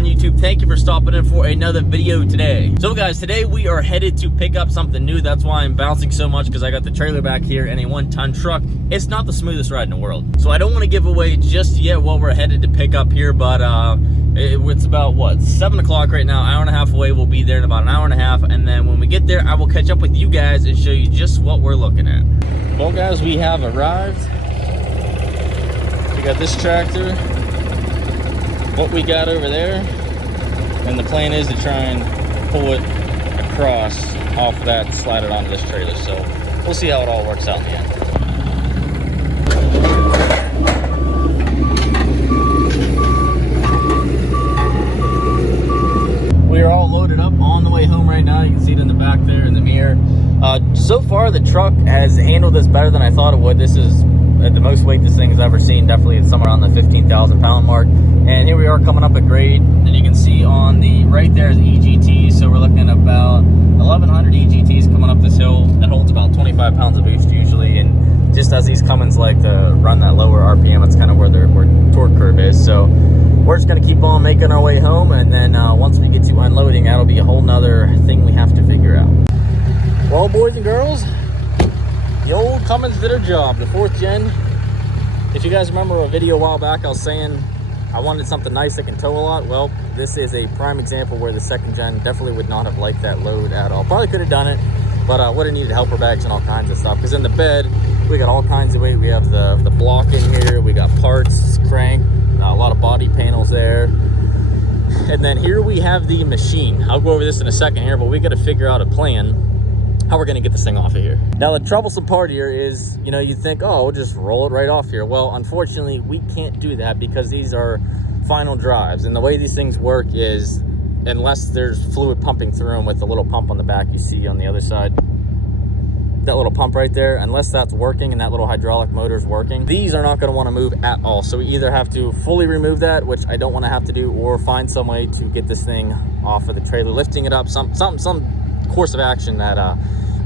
on YouTube? Thank you for stopping in for another video today. So guys, today we are headed to pick up something new. That's why I'm bouncing so much, because I got the trailer back here and a 1-ton truck. It's not the smoothest ride in the world. So I don't want to give away just yet what we're headed to pick up here, but it's about what, 7 o'clock right now, hour and a half away. We'll be there in about an hour and a half, and then when we get there, I will catch up with you guys and show you just what we're looking at. Well guys, we have arrived. We got this tractor, what we got over there, and the plan is to try and pull it across off of that and slide it onto this trailer. So we'll see how it all works out in the end. We are all loaded up on the way home right now. You can see it in the back there in the mirror. So far the truck has handled this better than I thought it would. This is the most weight this thing has ever seen. Definitely it's somewhere around the 15,000 pound mark. And here we are coming up a grade, and you can see on the right there is EGT. So we're looking at about 1,100 EGTs coming up this hill. That holds about 25 pounds of boost usually. And just as these Cummins like to run that lower RPM, it's kind of where torque curve is. So we're just gonna keep on making our way home, and then once we get to unloading, that'll be a whole nother thing we have to figure out. Well, boys and girls, the old Cummins did her job, the 4th gen. If you guys remember a video a while back, I was saying I wanted something nice that can tow a lot. Well, this is a prime example where the 2nd gen definitely would not have liked that load at all. Probably could have done it, but would have needed helper bags and all kinds of stuff. Because in the bed, we got all kinds of weight. We have the block in here, we got parts, crank, a lot of body panels there. And then here we have the machine. I'll go over this in a second here, but we got to figure out a plan how we're gonna get this thing off of here. Now the troublesome part here is, you know, you think, oh, we'll just roll it right off here. Well, unfortunately, we can't do that because these are final drives. And the way these things work is, unless there's fluid pumping through them with the little pump on the back you see on the other side, that little pump right there, unless that's working and that little hydraulic motor is working, these are not gonna wanna move at all. So we either have to fully remove that, which I don't wanna have to do, or find some way to get this thing off of the trailer, lifting it up, some course of action that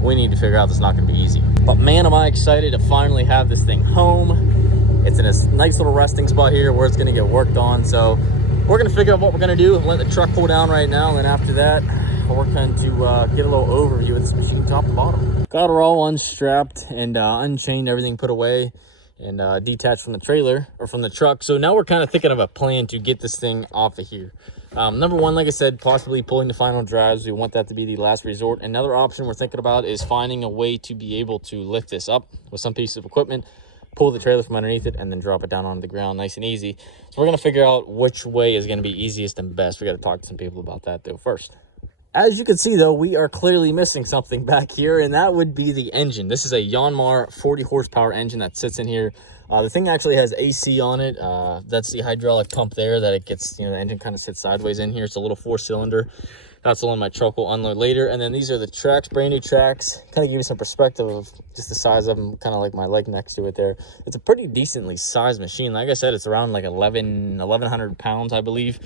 we need to figure out. That's not going to be easy. But man, am I excited to finally have this thing home. It's in a nice little resting spot here where it's going to get worked on. So we're going to figure out what we're going to do. Let the truck pull down right now, and then after that, we're going to get a little overview of this machine top to bottom. Got her all unstrapped and unchained, everything put away and detached from the trailer or from the truck. So now we're kind of thinking of a plan to get this thing off of here. Number one, like I said, possibly pulling the final drives. We want that to be the last resort. Another option we're thinking about is finding a way to be able to lift this up with some piece of equipment, pull the trailer from underneath it, and then drop it down onto the ground nice and easy. So we're going to figure out which way is going to be easiest and best. We got to talk to some people about that though first. As you can see though, we are clearly missing something back here, and that would be the engine. This is a Yanmar 40 horsepower engine that sits in here. The thing actually has AC on it. That's the hydraulic pump there that it gets, you know, the engine kind of sits sideways in here. It's a little 4-cylinder. That's the one my truck will unload later. And then these are the tracks, brand new tracks. Kind of give you some perspective of just the size of them, kind of like my leg next to it there. It's a pretty decently sized machine. Like I said, it's around like 1,100 pounds, I believe.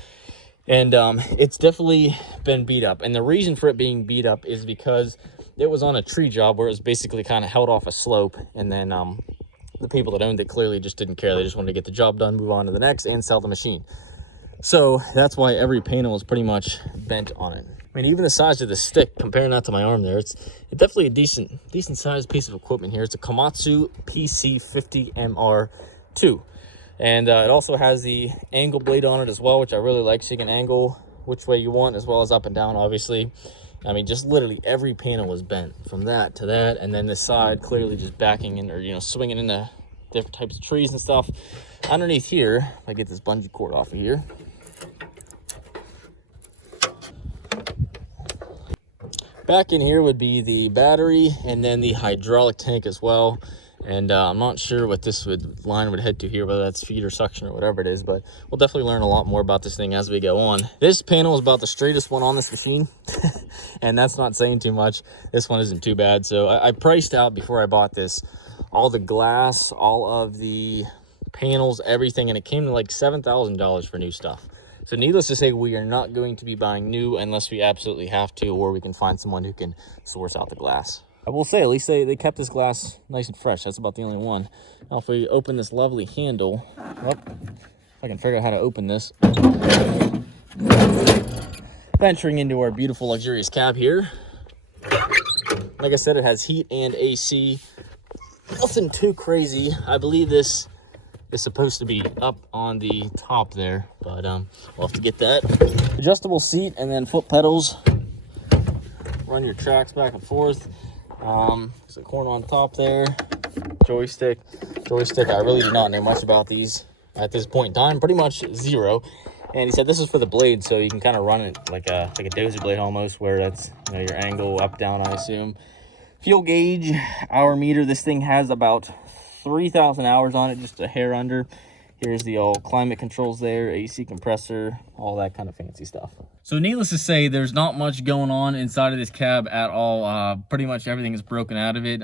And it's definitely been beat up. And the reason for it being beat up is because it was on a tree job where it was basically kind of held off a slope. And then the people that owned it clearly just didn't care. They just wanted to get the job done, move on to the next, and sell the machine. So that's why every panel is pretty much bent on it. I mean, even the size of the stick, comparing that to my arm there, it's definitely a decent sized piece of equipment here. It's a Komatsu PC50MR2. And it also has the angle blade on it as well, which I really like. So you can angle which way you want, as well as up and down, obviously. I mean, just literally every panel was bent from that to that. And then this side clearly just backing in, or, you know, swinging into different types of trees and stuff. Underneath here, if I get this bungee cord off of here. Back in here would be the battery and then the hydraulic tank as well. And I'm not sure what this line would head to here, whether that's feed or suction or whatever it is, but we'll definitely learn a lot more about this thing as we go on. This panel is about the straightest one on this machine, and that's not saying too much. This one isn't too bad. So I priced out before I bought this all the glass, all of the panels, everything, and it came to like $7,000 for new stuff. So needless to say, we are not going to be buying new unless we absolutely have to, or we can find someone who can source out the glass. I will say, at least they kept this glass nice and fresh. That's about the only one. Now, if we open this lovely handle, well, if I can figure out how to open this, Venturing into our beautiful luxurious cab here. Like I said, it has heat and AC. Nothing too crazy. I believe this is supposed to be up on the top there, but we'll have to get that. Adjustable seat and then foot pedals. Run your tracks back and forth. There's a corner on top there. Joystick. I really do not know much about these at this point in time. Pretty much zero. And he said this is for the blade, so you can kind of run it like a dozer blade almost, where that's, you know, your angle up, down, I assume. Fuel gauge, hour meter. This thing has about 3,000 hours on it, just a hair under. Here's the old climate controls there, AC compressor, all that kind of fancy stuff. So needless to say, there's not much going on inside of this cab at all. Pretty much everything is broken out of it.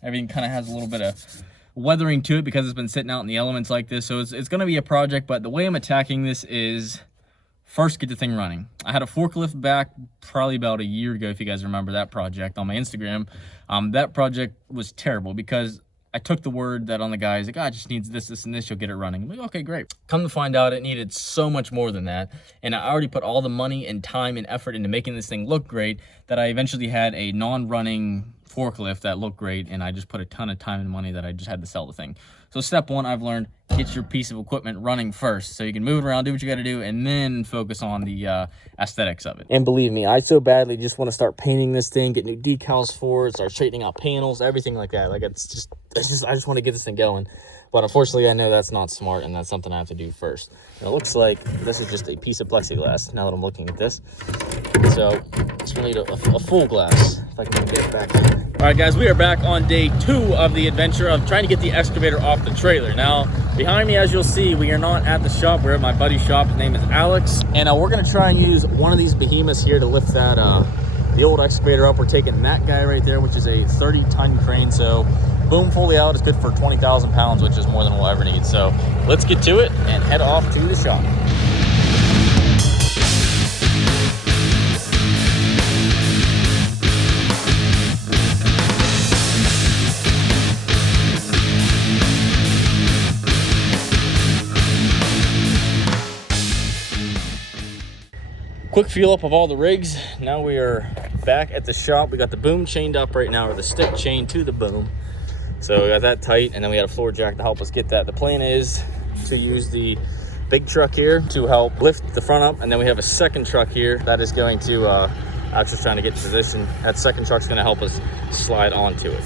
Everything kind of has a little bit of weathering to it because it's been sitting out in the elements like this. So it's going to be a project, but the way I'm attacking this is first get the thing running. I had a forklift back probably about a year ago, if you guys remember that project on my Instagram. That project was terrible because I took the word that on the guys, like, it just needs this, this, and this, you'll get it running. I'm like, okay, great. Come to find out, it needed so much more than that. And I already put all the money and time and effort into making this thing look great that I eventually had a non-running forklift that looked great, and I just put a ton of time and money that I just had to sell the thing. So step one, I've learned, get your piece of equipment running first so you can move it around, do what you got to do, and then focus on the aesthetics of it. And believe me, I so badly just want to start painting this thing, get new decals for it, start straightening out panels, everything like that. Like I just want to get this thing going. But unfortunately, I know that's not smart, and that's something I have to do first. And it looks like this is just a piece of plexiglass, now that I'm looking at this. So it's going to need a full glass, if I can get it back here. All right, guys, we are back on day 2 of the adventure of trying to get the excavator off the trailer. Now, behind me, as you'll see, we are not at the shop. We're at my buddy's shop. His name is Alex. And we're going to try and use one of these behemoths here to lift that the old excavator up. We're taking that guy right there, which is a 30-ton crane. So boom, fully out is good for 20,000 pounds, which is more than we'll ever need. So let's get to it and head off to the shop. Quick feel up of all the rigs. Now we are back at the shop. We got the boom chained up right now, or the stick chained to the boom. So we got that tight, and then we got a floor jack to help us get that. The plan is to use the big truck here to help lift the front up, and then we have a second truck here that is going to, I'm just trying to get in position. That second truck's gonna help us slide onto it.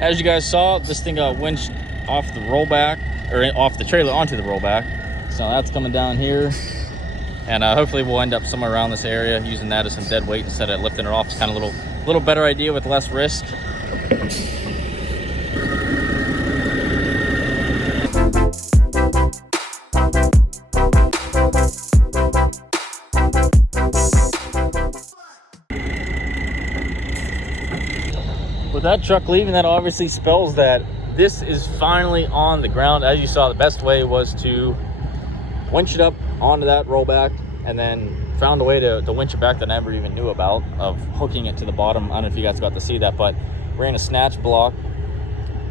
As you guys saw, this thing got winched off the rollback, or off the trailer onto the rollback. So that's coming down here. And hopefully we'll end up somewhere around this area using that as some dead weight instead of lifting it off. It's kind of a little better idea with less risk. With that truck leaving, that obviously spells that this is finally on the ground. As you saw, the best way was to winch it up onto that rollback, and then found a way to winch it back that I never even knew about, of hooking it to the bottom. I don't know if you guys got to see that, but ran a snatch block.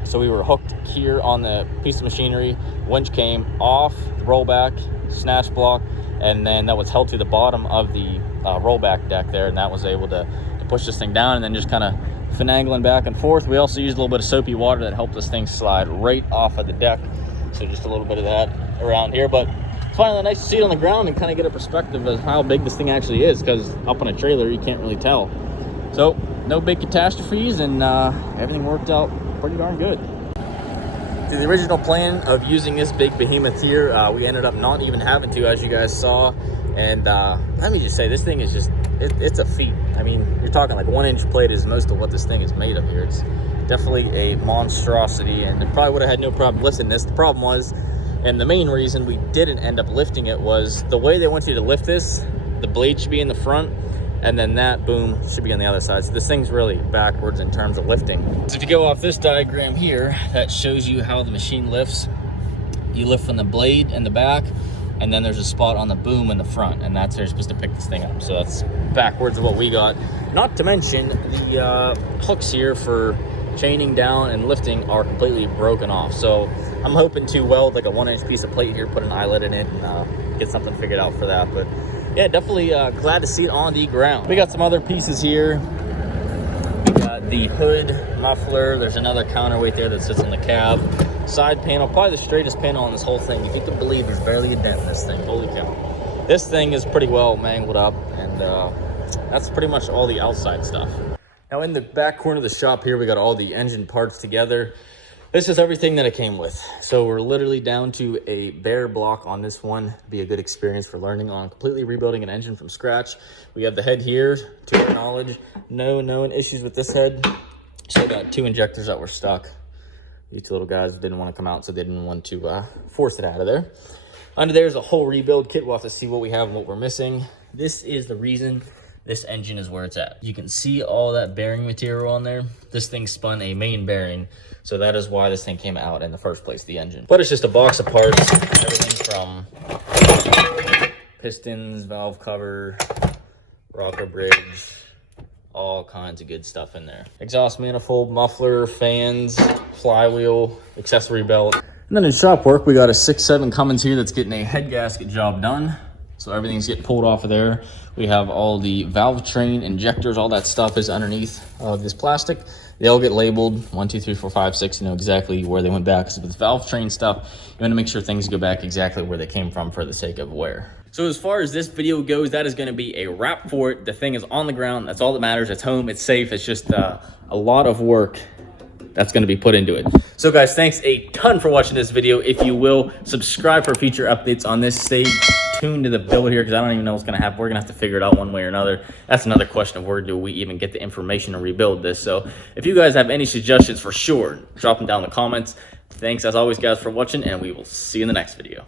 So we were hooked here on the piece of machinery. Winch came off the rollback, snatch block, and then that was held to the bottom of the rollback deck there, and that was able to push this thing down, and then just kind of finagling back and forth. We also used a little bit of soapy water that helped this thing slide right off of the deck. So just a little bit of that around here, but finally nice to see it on the ground and kind of get a perspective of how big this thing actually is, because up on a trailer you can't really tell. So no big catastrophes, and everything worked out pretty darn good. To the original plan of using this big behemoth here, we ended up not even having to, as you guys saw. And let me just say, this thing is just, it's a feat. I mean, you're talking like 1-inch plate is most of what this thing is made of here. It's definitely a monstrosity, and it probably would have had no problem lifting this. The problem was, and the main reason we didn't end up lifting it, was the way they want you to lift this, the blade should be in the front, and then that boom should be on the other side. So this thing's really backwards in terms of lifting. So if you go off this diagram here, that shows you how the machine lifts. You lift from the blade in the back, and then there's a spot on the boom in the front, and that's how you're supposed to pick this thing up. So that's backwards of what we got. Not to mention the hooks here for chaining down and lifting are completely broken off. So I'm hoping to weld like a 1-inch piece of plate here, put an eyelet in it, and get something figured out for that. But yeah, definitely glad to see it on the ground. We got some other pieces here. We got the hood muffler. There's another counterweight there that sits on the cab. Side panel, probably the straightest panel on this whole thing. If you can believe there's barely a dent in this thing. Holy cow. This thing is pretty well mangled up, and that's pretty much all the outside stuff. Now in the back corner of the shop here, we got all the engine parts together. This is everything that it came with. So we're literally down to a bare block on this one. Be a good experience for learning on completely rebuilding an engine from scratch. We have the head here, to our knowledge. No known issues with this head. Still got 2 injectors that were stuck. These 2 little guys didn't want to come out, so they didn't want to force it out of there. Under there is a whole rebuild kit. We'll have to see what we have and what we're missing. This is the reason this engine is where it's at. You can see all that bearing material on there. This thing spun a main bearing, so that is why this thing came out in the first place, the engine. But it's just a box of parts, everything from pistons, valve cover, rocker bridge, all kinds of good stuff in there. Exhaust manifold, muffler, fans, flywheel, accessory belt. And then in shop work, we got a 6.7 Cummins here that's getting a head gasket job done. So everything's getting pulled off of there. We have all the valve train, injectors, all that stuff is underneath this plastic. They all get labeled 1, 2, 3, 4, 5, 6. You know exactly where they went back. So with valve train stuff, you want to make sure things go back exactly where they came from for the sake of wear. So as far as this video goes, that is going to be a wrap for it. The thing is on the ground. That's all that matters. It's home. It's safe. It's just a lot of work that's going to be put into it. So guys, thanks a ton for watching this video. If you will, subscribe for future updates on this. Stay tuned to the build here, because I don't even know what's going to happen. We're going to have to figure it out one way or another. That's another question of where do we even get the information to rebuild this. So if you guys have any suggestions, for sure, drop them down in the comments. Thanks as always, guys, for watching, and we will see you in the next video.